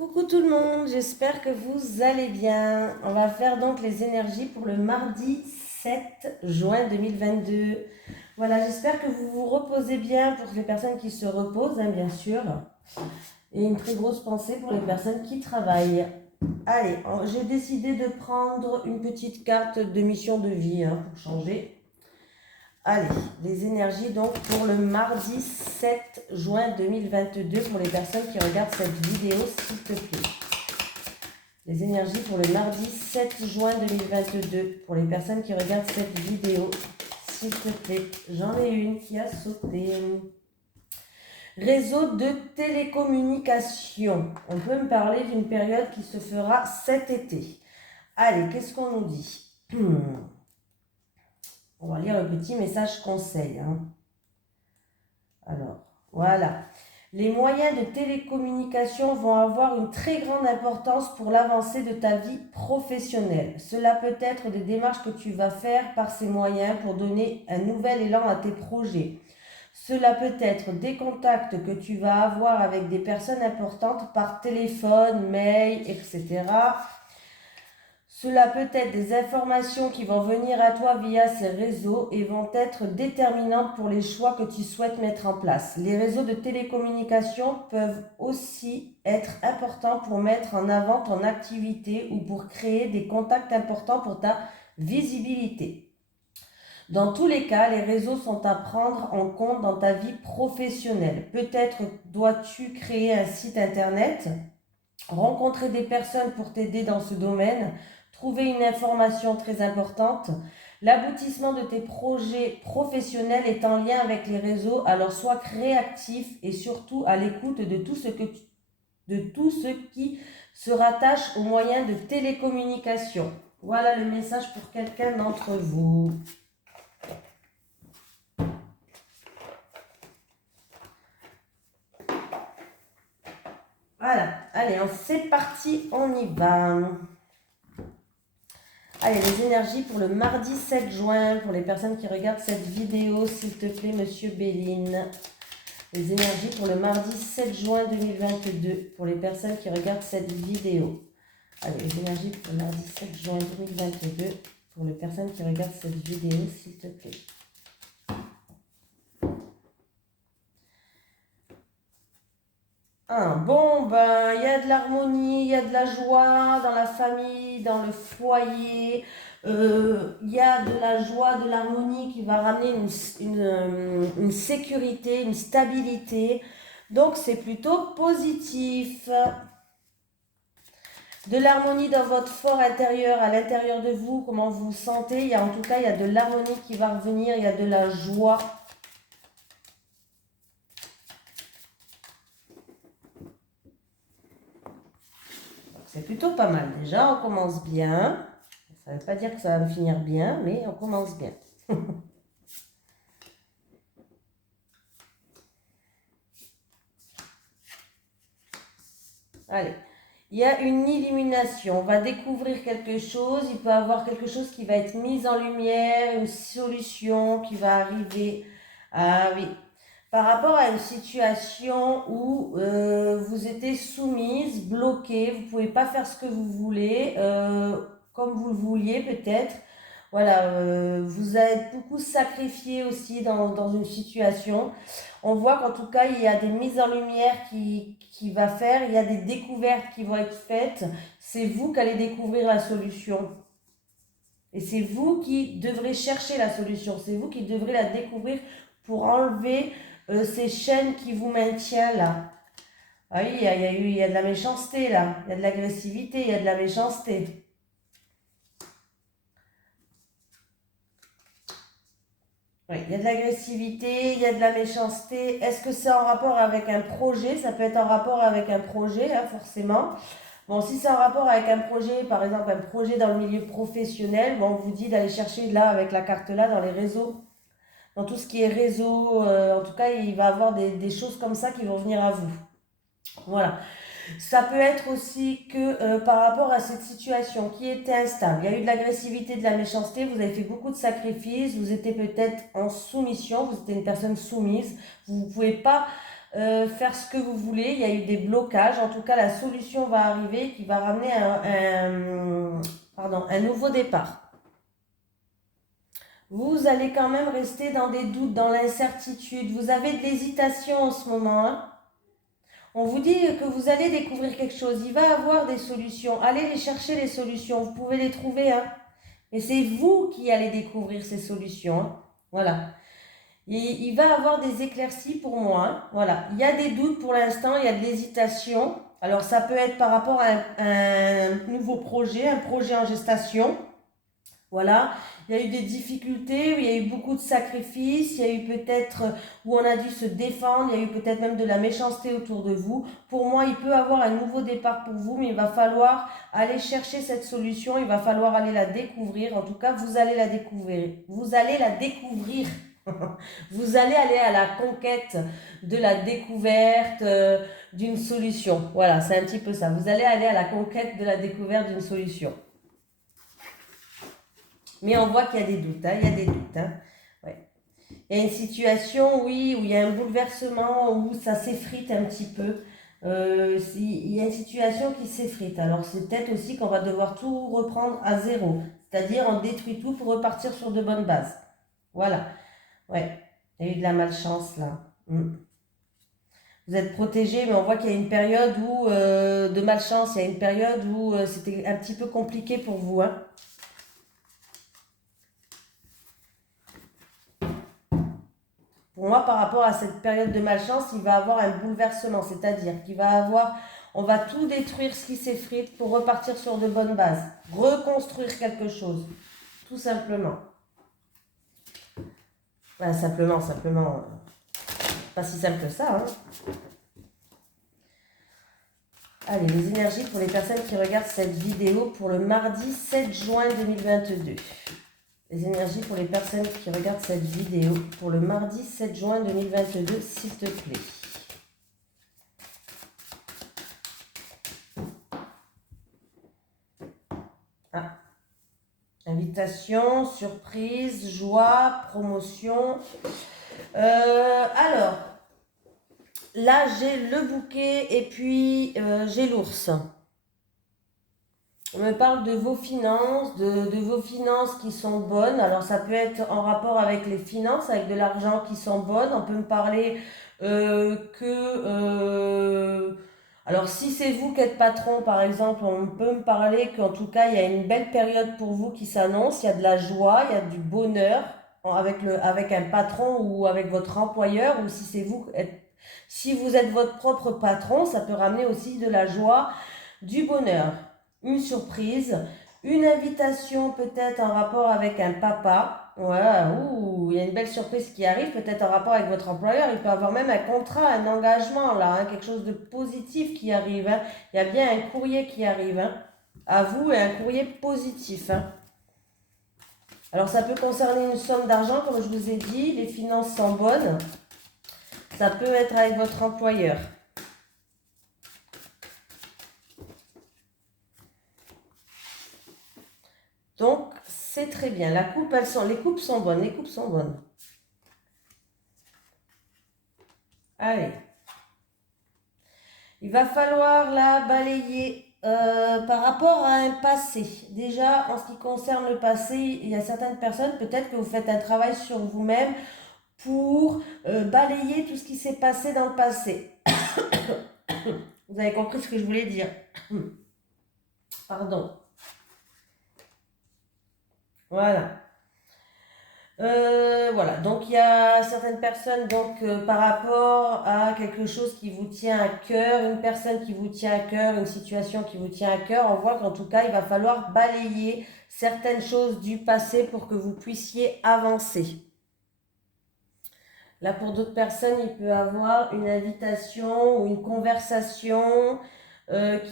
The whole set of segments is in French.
Coucou tout le monde, j'espère que vous allez bien. On va faire donc les énergies pour le mardi 7 juin 2022. Voilà, j'espère que vous vous reposez bien pour les personnes qui se reposent, bien sûr. Et une très grosse pensée pour les personnes qui travaillent. Allez, j'ai décidé de prendre une petite carte de mission de vie pour changer. Allez, les énergies donc pour le mardi 7 juin 2022 pour les personnes qui regardent cette vidéo, s'il te plaît. Les énergies pour le mardi 7 juin 2022 pour les personnes qui regardent cette vidéo, s'il te plaît. J'en ai une qui a sauté. Réseau de télécommunications. On peut me parler d'une période qui se fera cet été. Allez, qu'est-ce qu'on nous dit? On va lire le petit message conseil. Alors, voilà. Les moyens de télécommunication vont avoir une très grande importance pour l'avancée de ta vie professionnelle. Cela peut être des démarches que tu vas faire par ces moyens pour donner un nouvel élan à tes projets. Cela peut être des contacts que tu vas avoir avec des personnes importantes par téléphone, mail, etc. Cela peut être des informations qui vont venir à toi via ces réseaux et vont être déterminantes pour les choix que tu souhaites mettre en place. Les réseaux de télécommunication peuvent aussi être importants pour mettre en avant ton activité ou pour créer des contacts importants pour ta visibilité. Dans tous les cas, les réseaux sont à prendre en compte dans ta vie professionnelle. Peut-être dois-tu créer un site internet, rencontrer des personnes pour t'aider dans ce domaine, trouver une information très importante. L'aboutissement de tes projets professionnels est en lien avec les réseaux, alors sois réactif et surtout à l'écoute de tout ce qui se rattache aux moyens de télécommunication. Voilà le message pour quelqu'un d'entre vous. Voilà, allez, c'est parti, on y va. Allez, les énergies pour le mardi 7 juin, pour les personnes qui regardent cette vidéo, s'il te plaît, Monsieur Béline. Les énergies pour le mardi 7 juin 2022, pour les personnes qui regardent cette vidéo. Allez, les énergies pour le mardi 7 juin 2022, pour les personnes qui regardent cette vidéo, s'il te plaît. Bon, ben, il y a de l'harmonie, il y a de la joie dans la famille, dans le foyer. Il y a de la joie, de l'harmonie qui va ramener une sécurité, une stabilité. Donc, c'est plutôt positif. De l'harmonie dans votre fort intérieur, à l'intérieur de vous, comment vous vous sentez. En tout cas, il y a de l'harmonie qui va revenir, il y a de la joie. C'est plutôt pas mal. Déjà, on commence bien. Ça ne veut pas dire que ça va me finir bien, mais on commence bien. Allez, il y a une illumination. On va découvrir quelque chose. Il peut y avoir quelque chose qui va être mis en lumière, une solution qui va arriver. Ah oui. Par rapport à une situation où vous étiez soumise, bloquée, vous ne pouvez pas faire ce que vous voulez, comme vous le vouliez peut-être. Voilà, vous avez beaucoup sacrifié aussi dans une situation. On voit qu'en tout cas, il y a des mises en lumière qui va faire, il y a des découvertes qui vont être faites. C'est vous qui allez découvrir la solution. Et c'est vous qui devrez chercher la solution. C'est vous qui devrez la découvrir pour enlever ces chaînes qui vous maintiennent là. Ah oui, il y a de la méchanceté là. Il y a de l'agressivité, il y a de la méchanceté. Oui, il y a de l'agressivité, il y a de la méchanceté. Est-ce que c'est en rapport avec un projet? Ça peut être en rapport avec un projet, forcément. Bon, si c'est en rapport avec un projet, par exemple un projet dans le milieu professionnel, bon, on vous dit d'aller chercher là, avec la carte là, dans les réseaux, dans tout ce qui est réseau. En tout cas, il va y avoir des choses comme ça qui vont venir à vous. Voilà. Ça peut être aussi que par rapport à cette situation qui était instable, il y a eu de l'agressivité, de la méchanceté, vous avez fait beaucoup de sacrifices, vous étiez peut-être en soumission, vous étiez une personne soumise, vous ne pouvez pas faire ce que vous voulez. Il y a eu des blocages. En tout cas, la solution va arriver qui va ramener un nouveau départ. Vous allez quand même rester dans des doutes, dans l'incertitude. Vous avez de l'hésitation en ce moment, hein. On vous dit que vous allez découvrir quelque chose. Il va avoir des solutions. Allez les chercher, les solutions. Vous pouvez les trouver, hein. Mais c'est vous qui allez découvrir ces solutions, hein. Voilà. Il va avoir des éclaircies pour moi, hein. Voilà. Il y a des doutes pour l'instant, il y a de l'hésitation. Alors, ça peut être par rapport à un nouveau projet, un projet en gestation. Voilà, il y a eu des difficultés, il y a eu beaucoup de sacrifices, il y a eu peut-être où on a dû se défendre, il y a eu peut-être même de la méchanceté autour de vous. Pour moi, il peut y avoir un nouveau départ pour vous, mais il va falloir aller chercher cette solution, il va falloir aller la découvrir. En tout cas, vous allez la découvrir. Vous allez la découvrir. Vous allez aller à la conquête de la découverte d'une solution. Voilà, c'est un petit peu ça. Vous allez aller à la conquête de la découverte d'une solution. Mais on voit qu'il y a des doutes, hein, il y a des doutes. Hein. Ouais. Il y a une situation, oui, où il y a un bouleversement, où ça s'effrite un petit peu. Il y a une situation qui s'effrite. Alors c'est peut-être aussi qu'on va devoir tout reprendre à zéro. C'est-à-dire on détruit tout pour repartir sur de bonnes bases. Voilà. Ouais. Il y a eu de la malchance là. Vous êtes protégé, mais on voit qu'il y a une période où, de malchance, il y a une période où c'était un petit peu compliqué pour vous, hein. Pour moi, par rapport à cette période de malchance, il va avoir un bouleversement, c'est-à-dire on va tout détruire ce qui s'effrite pour repartir sur de bonnes bases, reconstruire quelque chose, tout simplement. Ben, simplement, pas si simple que ça, hein. Allez, les énergies pour les personnes qui regardent cette vidéo pour le mardi 7 juin 2022. Les énergies pour les personnes qui regardent cette vidéo pour le mardi 7 juin 2022, s'il te plaît. Ah. Invitation, surprise, joie, promotion. Alors, là j'ai le bouquet et puis j'ai l'ours. On me parle de vos finances, de vos finances qui sont bonnes. Alors ça peut être en rapport avec les finances, avec de l'argent qui sont bonnes. On peut me parler alors si c'est vous qui êtes patron par exemple, on peut me parler qu'en tout cas il y a une belle période pour vous qui s'annonce. Il y a de la joie, il y a du bonheur avec un patron ou avec votre employeur. Ou si c'est vous, si vous êtes votre propre patron, ça peut ramener aussi de la joie, du bonheur. Une surprise, une invitation peut-être en rapport avec un papa. Voilà, il y a une belle surprise qui arrive, peut-être en rapport avec votre employeur. Il peut avoir même un contrat, un engagement là, hein, quelque chose de positif qui arrive, hein. Il y a bien un courrier qui arrive, hein, à vous, et un courrier positif, hein. Alors ça peut concerner une somme d'argent, comme je vous ai dit, les finances sont bonnes. Ça peut être avec votre employeur. Donc, c'est très bien. Les coupes sont bonnes. Les coupes sont bonnes. Allez. Il va falloir là balayer par rapport à un passé. Déjà, en ce qui concerne le passé, il y a certaines personnes, peut-être que vous faites un travail sur vous-même pour balayer tout ce qui s'est passé dans le passé. Vous avez compris ce que je voulais dire. Pardon. Voilà. Voilà, donc il y a certaines personnes, donc par rapport à quelque chose qui vous tient à cœur, une personne qui vous tient à cœur, une situation qui vous tient à cœur, on voit qu'en tout cas, il va falloir balayer certaines choses du passé pour que vous puissiez avancer. Là, pour d'autres personnes, il peut y avoir une invitation ou une conversation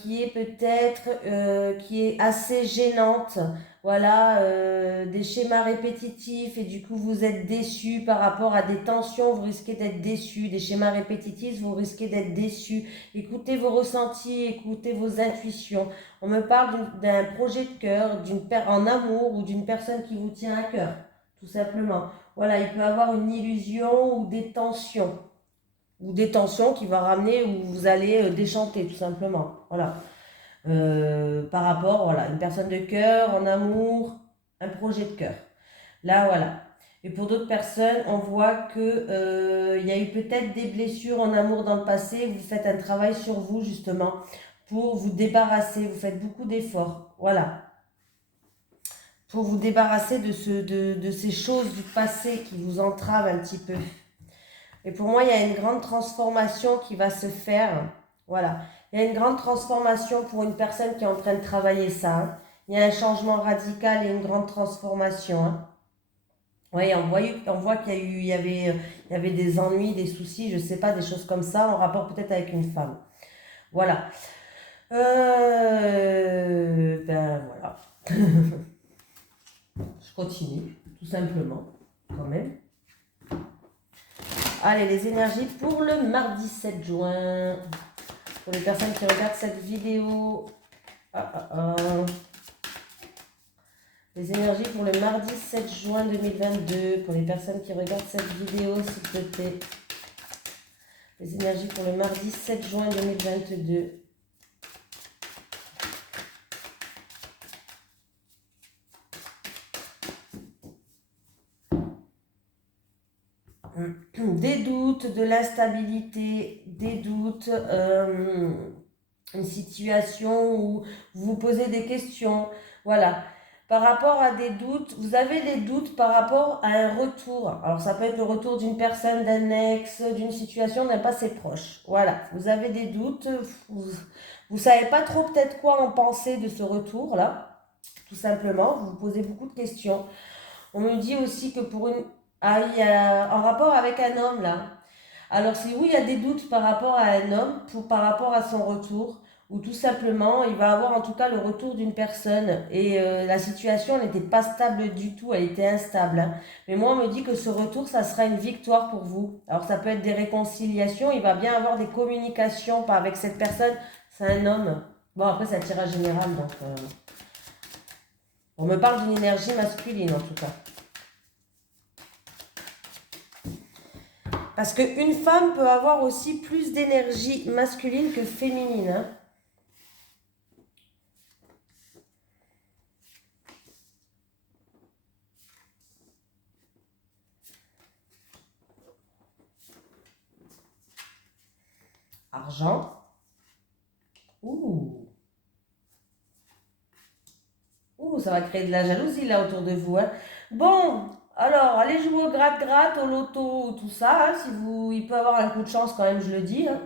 qui est peut-être qui est assez gênante. Voilà, des schémas répétitifs et du coup vous êtes déçu par rapport à des tensions, vous risquez d'être déçu. Des schémas répétitifs, vous risquez d'être déçu. Écoutez vos ressentis, écoutez vos intuitions. On me parle d'un projet de cœur, en amour ou d'une personne qui vous tient à cœur, tout simplement. Voilà, il peut y avoir une illusion ou des tensions. ou des tensions qui va ramener où vous allez déchanter tout simplement. Voilà. Par rapport, voilà, une personne de cœur, en amour, un projet de cœur. Là, voilà. Et pour d'autres personnes, on voit que il y a eu peut-être des blessures en amour dans le passé. Vous faites un travail sur vous justement pour vous débarrasser. Vous faites beaucoup d'efforts. Voilà. Pour vous débarrasser de ces choses du passé qui vous entravent un petit peu. Et pour moi, il y a une grande transformation qui va se faire. Voilà. Il y a une grande transformation pour une personne qui est en train de travailler ça. Hein. Il y a un changement radical et une grande transformation. Hein. Oui, on voit qu'il y a eu, il y avait des ennuis, des soucis, je sais pas, des choses comme ça, en rapport peut-être avec une femme. Voilà. Ben voilà. Je continue, tout simplement, quand même. Allez, les énergies pour le mardi 7 juin. Pour les personnes qui regardent cette vidéo. Les énergies pour le mardi 7 juin 2022. Pour les personnes qui regardent cette vidéo, s'il te plaît. Les énergies pour le mardi 7 juin 2022. Des doutes, de l'instabilité, des doutes, une situation où vous vous posez des questions. Voilà. Par rapport à des doutes, vous avez des doutes par rapport à un retour. Alors ça peut être le retour d'une personne, d'un ex, d'une situation d'un passé proche. Voilà. Vous avez des doutes, vous savez pas trop peut-être quoi en penser de ce retour-là. Tout simplement, vous vous posez beaucoup de questions. On me dit aussi que pour une... Ah, il y a en rapport avec un homme là. Alors c'est où il y a des doutes par rapport à un homme, par rapport à son retour, ou tout simplement il va avoir en tout cas le retour d'une personne et la situation n'était pas stable du tout, elle était instable. Hein. Mais moi on me dit que ce retour ça sera une victoire pour vous. Alors ça peut être des réconciliations, il va bien avoir des communications pas avec cette personne, c'est un homme. Bon après c'est un tirage général donc on me parle d'une énergie masculine en tout cas. Parce qu'une femme peut avoir aussi plus d'énergie masculine que féminine. Hein. Argent. Ouh. Ouh, ça va créer de la jalousie là autour de vous. Hein. Bon, alors, allez jouer au gratte-gratte, au loto, tout ça. Hein, si vous, il peut avoir un coup de chance quand même, je le dis. Hein.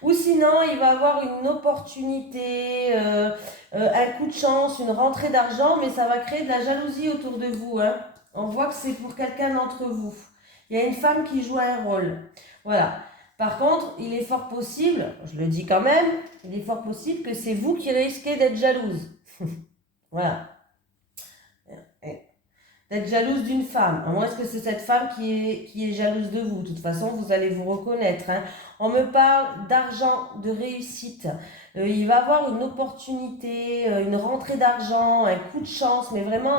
Ou sinon, il va avoir une opportunité, un coup de chance, une rentrée d'argent, mais ça va créer de la jalousie autour de vous. Hein. On voit que c'est pour quelqu'un d'entre vous. Il y a une femme qui joue un rôle. Voilà. Par contre, il est fort possible, je le dis quand même, il est fort possible que c'est vous qui risquez d'être jalouse. Voilà. D'être jalouse d'une femme. À moins que c'est cette femme qui est jalouse de vous. De toute façon, vous allez vous reconnaître. Hein. On me parle d'argent, de réussite. Il va avoir une opportunité, une rentrée d'argent, un coup de chance, mais vraiment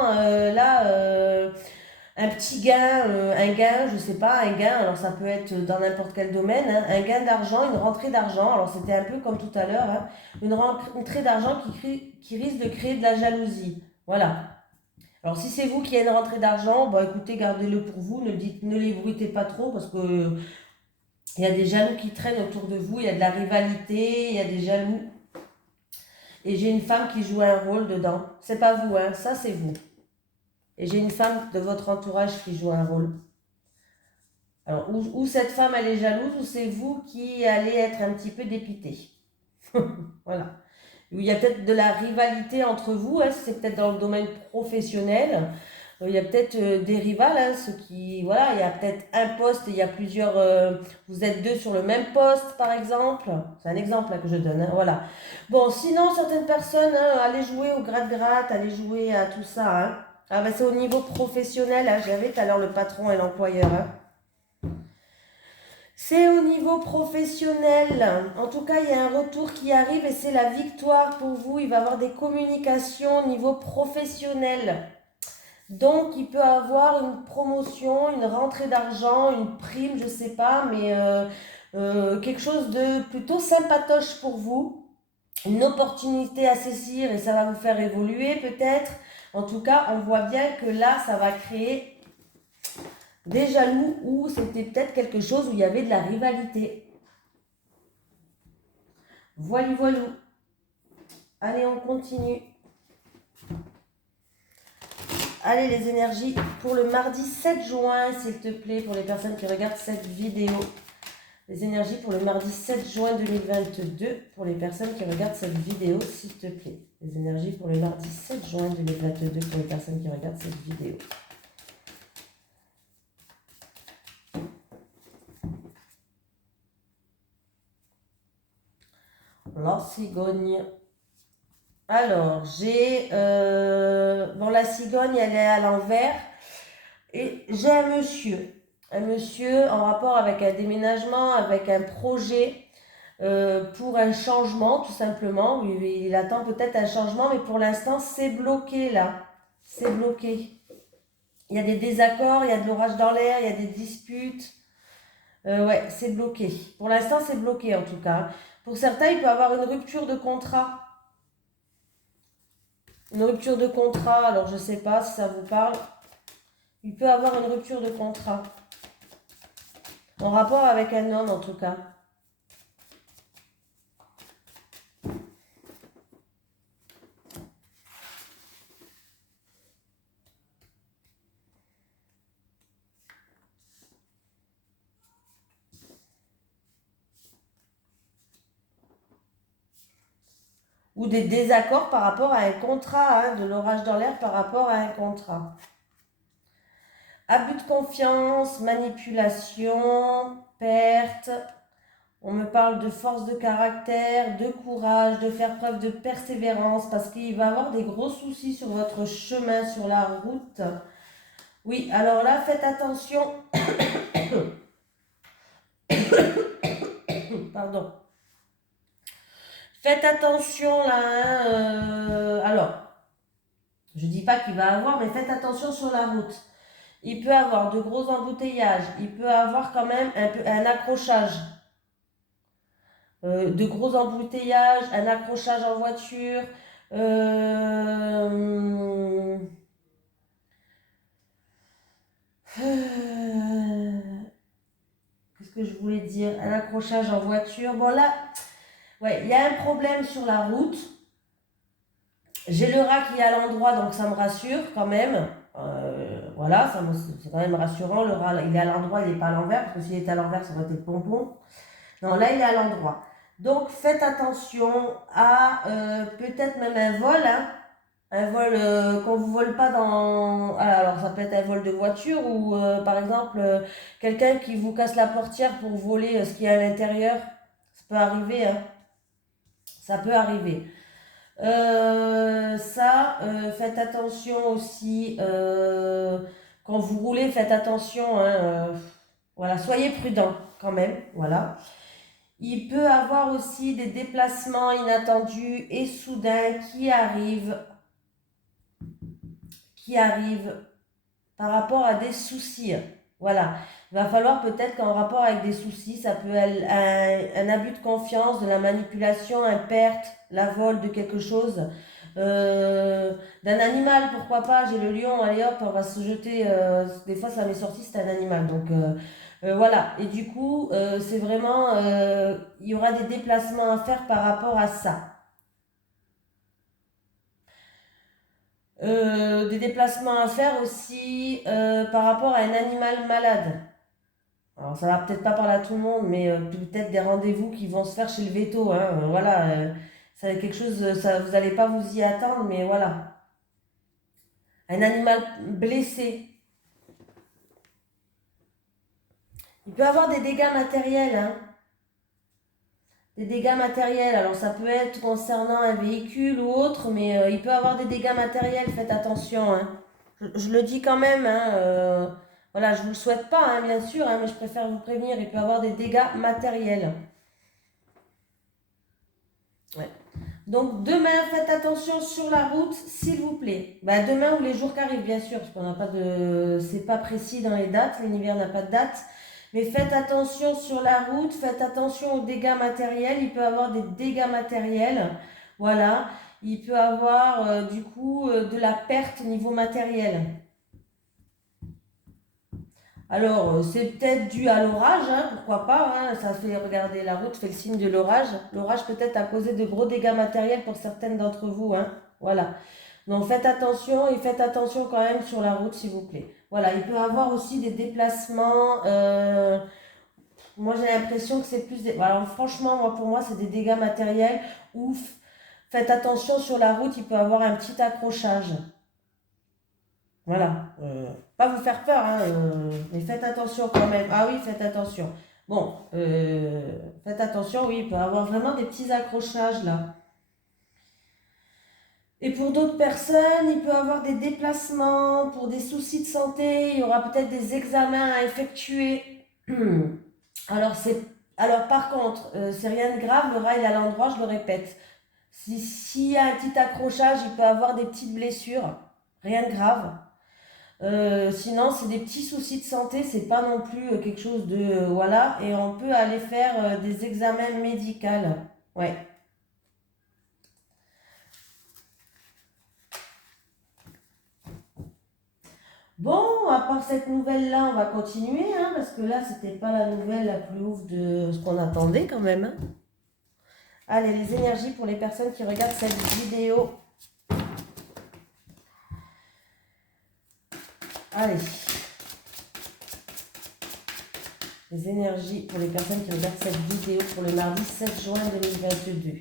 un petit gain, un gain, je sais pas, un gain, alors ça peut être dans n'importe quel domaine, hein, un gain d'argent, une rentrée d'argent, alors c'était un peu comme tout à l'heure, hein, une rentrée d'argent qui risque de créer de la jalousie. Voilà. Alors si c'est vous qui avez une rentrée d'argent, bah écoutez, gardez-le pour vous, ne les bruitez pas trop parce que il y a des jaloux qui traînent autour de vous, il y a de la rivalité, il y a des jaloux. Et j'ai une femme qui joue un rôle dedans. C'est pas vous, hein, ça c'est vous. Et j'ai une femme de votre entourage qui joue un rôle. Alors, ou cette femme, elle est jalouse, ou c'est vous qui allez être un petit peu dépité. Voilà. Il y a peut-être de la rivalité entre vous, hein, c'est peut-être dans le domaine professionnel. Il y a peut-être des rivales, hein, voilà, il y a peut-être un poste, il y a plusieurs, vous êtes deux sur le même poste, par exemple. C'est un exemple là, que je donne, hein, voilà. Bon, sinon, certaines personnes, hein, allez jouer au gratte-gratte, allez jouer à tout ça, hein. Ah ben c'est au niveau professionnel, hein, j'avais tout à l'heure le patron et l'employeur, hein. C'est au niveau professionnel. En tout cas, il y a un retour qui arrive et c'est la victoire pour vous. Il va y avoir des communications au niveau professionnel. Donc, il peut avoir une promotion, une rentrée d'argent, une prime, je sais pas, mais quelque chose de plutôt sympatoche pour vous. Une opportunité à saisir et ça va vous faire évoluer peut-être. En tout cas, on voit bien que là, ça va créer des jaloux ou c'était peut-être quelque chose où il y avait de la rivalité. Voilou, voilou. Allez, on continue. Allez, les énergies pour le mardi 7 juin, s'il te plaît, pour les personnes qui regardent cette vidéo. Les énergies pour le mardi 7 juin 2022, pour les personnes qui regardent cette vidéo, s'il te plaît. Les énergies pour le mardi 7 juin 2022, pour les personnes qui regardent cette vidéo. La cigogne. Alors, j'ai... bon, la cigogne, elle est à l'envers. Et j'ai un monsieur. Un monsieur en rapport avec un déménagement, avec un projet pour un changement, tout simplement. Il attend peut-être un changement, mais pour l'instant, c'est bloqué là. C'est bloqué. Il y a des désaccords, il y a de l'orage dans l'air, il y a des disputes. Ouais, c'est bloqué. Pour l'instant, c'est bloqué en tout cas. Pour certains, il peut y avoir une rupture de contrat. Une rupture de contrat, alors je ne sais pas si ça vous parle. Il peut y avoir une rupture de contrat. En rapport avec un homme en tout cas. Ou des désaccords par rapport à un contrat, hein, de l'orage dans l'air par rapport à un contrat. Abus de confiance, manipulation, perte. On me parle de force de caractère, de courage, de faire preuve de persévérance parce qu'il va y avoir des gros soucis sur votre chemin, sur la route. Oui, alors là, faites attention. Pardon. Faites attention là. Hein, alors, je ne dis pas qu'il va avoir, mais faites attention sur la route. Il peut avoir de gros embouteillages. Il peut avoir quand même un accrochage. De gros embouteillages, un accrochage en voiture. Qu'est-ce que je voulais dire? Un accrochage en voiture. Bon là, ouais, il y a un problème sur la route. J'ai le rat qui est à l'endroit, donc ça me rassure quand même. Voilà, c'est quand même rassurant. Le rat, il est à l'endroit, il n'est pas à l'envers, parce que s'il était à l'envers, ça aurait été le pompon. Non, là, il est à l'endroit. Donc, faites attention à peut-être même un vol, hein. Un vol qu'on ne vous vole pas dans... Alors, ça peut être un vol de voiture ou, par exemple, quelqu'un qui vous casse la portière pour voler ce qu'il y a à l'intérieur. Ça peut arriver, hein. Ça peut arriver. Faites attention aussi quand vous roulez, faites attention, hein, voilà, soyez prudent quand même, voilà. Il peut avoir aussi des déplacements inattendus et soudains qui arrivent par rapport à des soucis. Voilà. Il va falloir peut-être qu'en rapport avec des soucis, ça peut être un abus de confiance, de la manipulation, une perte, la vol de quelque chose, d'un animal, pourquoi pas. J'ai le lion, allez hop, on va se jeter. Des fois, ça m'est sorti, c'est un animal. Donc voilà. Et du coup, c'est vraiment, il y aura des déplacements à faire par rapport à ça. Des déplacements à faire aussi par rapport à un animal malade. Alors ça va peut-être pas parler à tout le monde, mais peut-être des rendez-vous qui vont se faire chez le veto. Hein, voilà, ça quelque chose, ça, vous n'allez pas vous y attendre, mais voilà. Un animal blessé. Il peut avoir des dégâts matériels. Hein. Des dégâts matériels, alors ça peut être concernant un véhicule ou autre, mais il peut avoir des dégâts matériels, faites attention. Hein. Je le dis quand même, hein, voilà, je ne vous le souhaite pas, hein, bien sûr, hein, mais je préfère vous prévenir, il peut avoir des dégâts matériels. Ouais. Donc demain, faites attention sur la route, s'il vous plaît. Bah, demain ou les jours qui arrivent, bien sûr, parce qu'on n'a pas de, c'est pas précis dans les dates, l'univers n'a pas de date. Mais faites attention sur la route, faites attention aux dégâts matériels. Il peut y avoir des dégâts matériels, voilà. Il peut y avoir du coup de la perte au niveau matériel. Alors, c'est peut-être dû à l'orage, hein, pourquoi pas, hein, ça fait, regarder la route fait le signe de l'orage. L'orage peut-être a causé de gros dégâts matériels pour certaines d'entre vous, hein, voilà. Donc faites attention et faites attention quand même sur la route, s'il vous plaît. Voilà, il peut y avoir aussi des déplacements. Moi, j'ai l'impression que c'est plus des... Alors franchement, moi, pour moi, c'est des dégâts matériels. Ouf, faites attention sur la route, il peut y avoir un petit accrochage. Voilà. Pas vous faire peur, hein, mais faites attention quand même. Ah oui, faites attention. Bon, faites attention, oui, il peut y avoir vraiment des petits accrochages là. Et pour d'autres personnes, il peut y avoir des déplacements, pour des soucis de santé, il y aura peut-être des examens à effectuer. Alors, alors par contre, c'est rien de grave, le rail est à l'endroit, je le répète. S'il y a un petit accrochage, il peut y avoir des petites blessures, rien de grave. Sinon, c'est des petits soucis de santé, c'est pas non plus quelque chose de... voilà, et on peut aller faire des examens médicaux. Ouais. Bon, à part cette nouvelle-là, on va continuer, hein, parce que là, c'était pas la nouvelle la plus ouf de ce qu'on attendait quand même, hein. Allez, les énergies pour les personnes qui regardent cette vidéo. Allez. Les énergies pour les personnes qui regardent cette vidéo pour le mardi 7 juin 2022.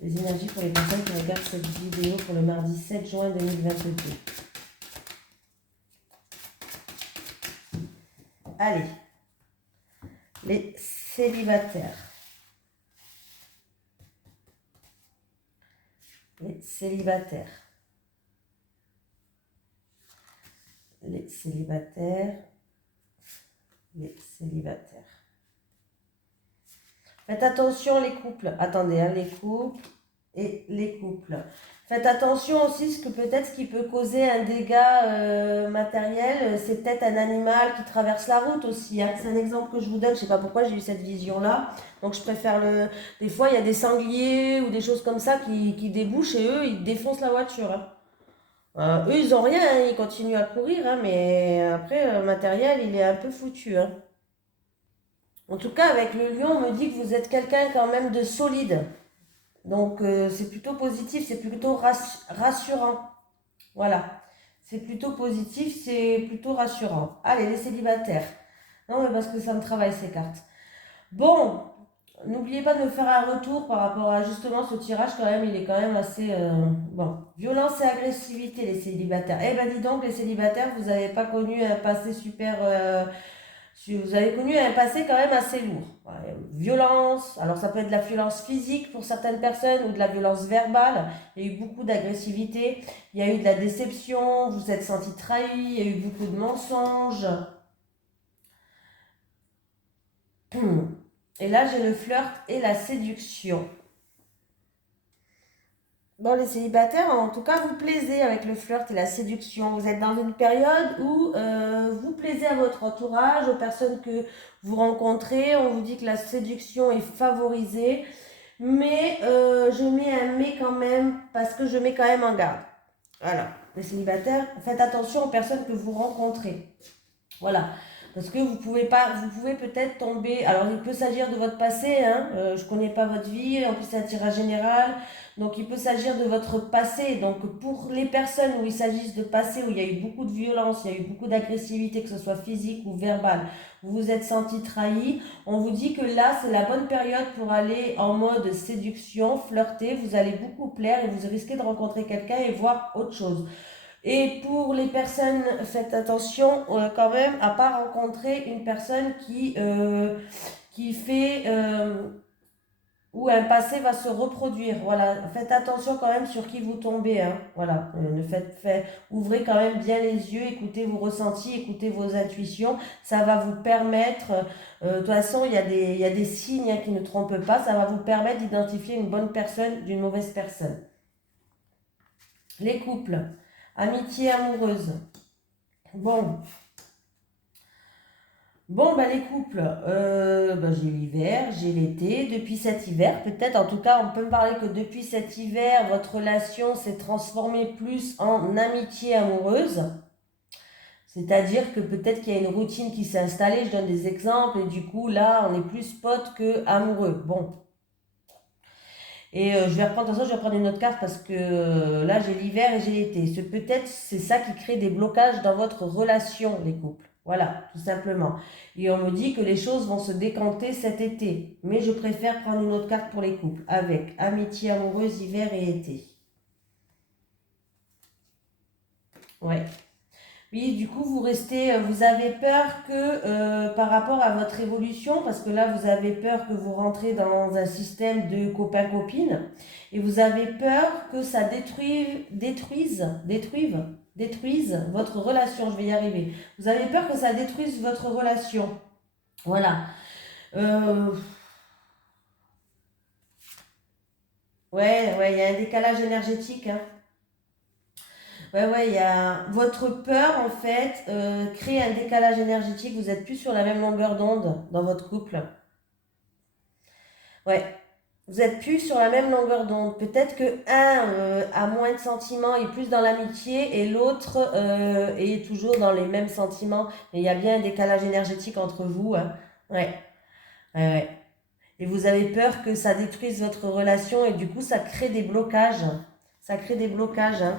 Les énergies pour les personnes qui regardent cette vidéo pour le mardi 7 juin 2022. Allez. Les célibataires. Les célibataires. Les célibataires. Les célibataires. Faites attention les couples. Attendez, hein, les couples et les couples. Faites attention aussi, ce que peut-être ce qui peut causer un dégât matériel, c'est peut-être un animal qui traverse la route aussi, hein. C'est un exemple que je vous donne, je ne sais pas pourquoi j'ai eu cette vision-là. Donc je préfère le... Des fois, il y a des sangliers ou des choses comme ça qui débouchent et eux, ils défoncent la voiture, hein. Eux, ils ont rien, hein, ils continuent à courir, hein, mais après, le matériel, il est un peu foutu, hein. En tout cas, avec le lion, on me dit que vous êtes quelqu'un quand même de solide. Donc, c'est plutôt positif, c'est plutôt rassurant. Voilà. C'est plutôt positif, c'est plutôt rassurant. Allez, les célibataires. Non, mais parce que ça me travaille ces cartes. Bon, n'oubliez pas de me faire un retour par rapport à justement ce tirage quand même, il est quand même assez... bon, violence et agressivité, les célibataires. Eh ben dis donc, les célibataires, vous n'avez pas connu un passé super... vous avez connu un passé quand même assez lourd. Ouais, violence, alors ça peut être de la violence physique pour certaines personnes ou de la violence verbale. Il y a eu beaucoup d'agressivité, il y a eu de la déception, vous vous êtes senti trahi, il y a eu beaucoup de mensonges. Et là, j'ai le flirt et la séduction. Bon, les célibataires, en tout cas, vous plaisez avec le flirt et la séduction. Vous êtes dans une période où vous plaisez à votre entourage, aux personnes que vous rencontrez. On vous dit que la séduction est favorisée. Mais je mets un mais quand même, parce que je mets quand même en garde. Voilà, les célibataires, faites attention aux personnes que vous rencontrez. Voilà. Parce que vous pouvez pas, vous pouvez peut-être tomber. Alors, il peut s'agir de votre passé, hein. Je connais pas votre vie. En plus, c'est un tirage général. Donc, il peut s'agir de votre passé. Donc, pour les personnes où il s'agisse de passé, où il y a eu beaucoup de violence, il y a eu beaucoup d'agressivité, que ce soit physique ou verbale, vous vous êtes senti trahi. On vous dit que là, c'est la bonne période pour aller en mode séduction, flirter. Vous allez beaucoup plaire et vous risquez de rencontrer quelqu'un et voir autre chose. Et pour les personnes, faites attention quand même à pas rencontrer une personne qui fait où un passé va se reproduire. Voilà, faites attention quand même sur qui vous tombez. Hein. Voilà, ouvrez quand même bien les yeux, écoutez vos ressentis, écoutez vos intuitions. Ça va vous permettre, de toute façon, il y a des signes, hein, qui ne trompent pas. Ça va vous permettre d'identifier une bonne personne d'une mauvaise personne. Les couples, amitié amoureuse. Bon, bah, les couples, j'ai l'hiver, j'ai l'été. Depuis cet hiver, peut-être, en tout cas, on peut me parler que depuis cet hiver, votre relation s'est transformée plus en amitié amoureuse. C'est-à-dire que peut-être qu'il y a une routine qui s'est installée, je donne des exemples, et du coup, là, on est plus potes que amoureux. Bon. Et je vais reprendre, de toute façon, je vais prendre une autre carte parce que là, j'ai l'hiver et j'ai l'été. Peut-être, c'est ça qui crée des blocages dans votre relation, les couples. Voilà, tout simplement. Et on me dit que les choses vont se décanter cet été. Mais je préfère prendre une autre carte pour les couples, avec amitié amoureuse, hiver et été. Ouais. Oui, du coup, vous avez peur que par rapport à votre évolution, parce que là, vous avez peur que vous rentrez dans un système de copain-copine, et vous avez peur que ça détruise votre relation. Je vais y arriver. Vous avez peur que ça détruise votre relation. Voilà. Euh, ouais, il y a un décalage énergétique, hein. Ouais, il y a votre peur en fait crée un décalage énergétique. Vous êtes plus sur la même longueur d'onde dans votre couple. Ouais, vous êtes plus sur la même longueur d'onde. Peut-être que un a moins de sentiments et plus dans l'amitié et l'autre est toujours dans les mêmes sentiments. Mais il y a bien un décalage énergétique entre vous. Hein. Ouais, ouais. Et vous avez peur que ça détruise votre relation et du coup ça crée des blocages. Ça crée des blocages. Hein.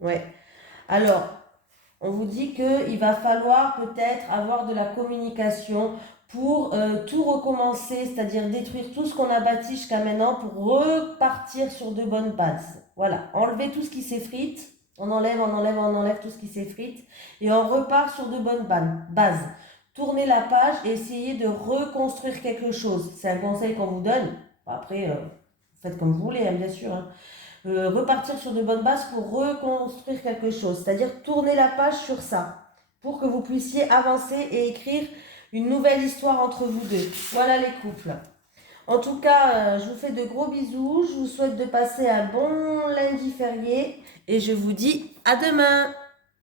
Ouais. Alors, on vous dit qu'il va falloir peut-être avoir de la communication pour tout recommencer, c'est-à-dire détruire tout ce qu'on a bâti jusqu'à maintenant pour repartir sur de bonnes bases. Voilà, enlever tout ce qui s'effrite, on enlève tout ce qui s'effrite et on repart sur de bonnes bases. Tournez la page et essayez de reconstruire quelque chose. C'est un conseil qu'on vous donne. Après, faites comme vous voulez, hein, bien sûr. Hein. Repartir sur de bonnes bases pour reconstruire quelque chose. C'est-à-dire tourner la page sur ça pour que vous puissiez avancer et écrire une nouvelle histoire entre vous deux. Voilà les couples. En tout cas, je vous fais de gros bisous. Je vous souhaite de passer un bon lundi férié et je vous dis à demain.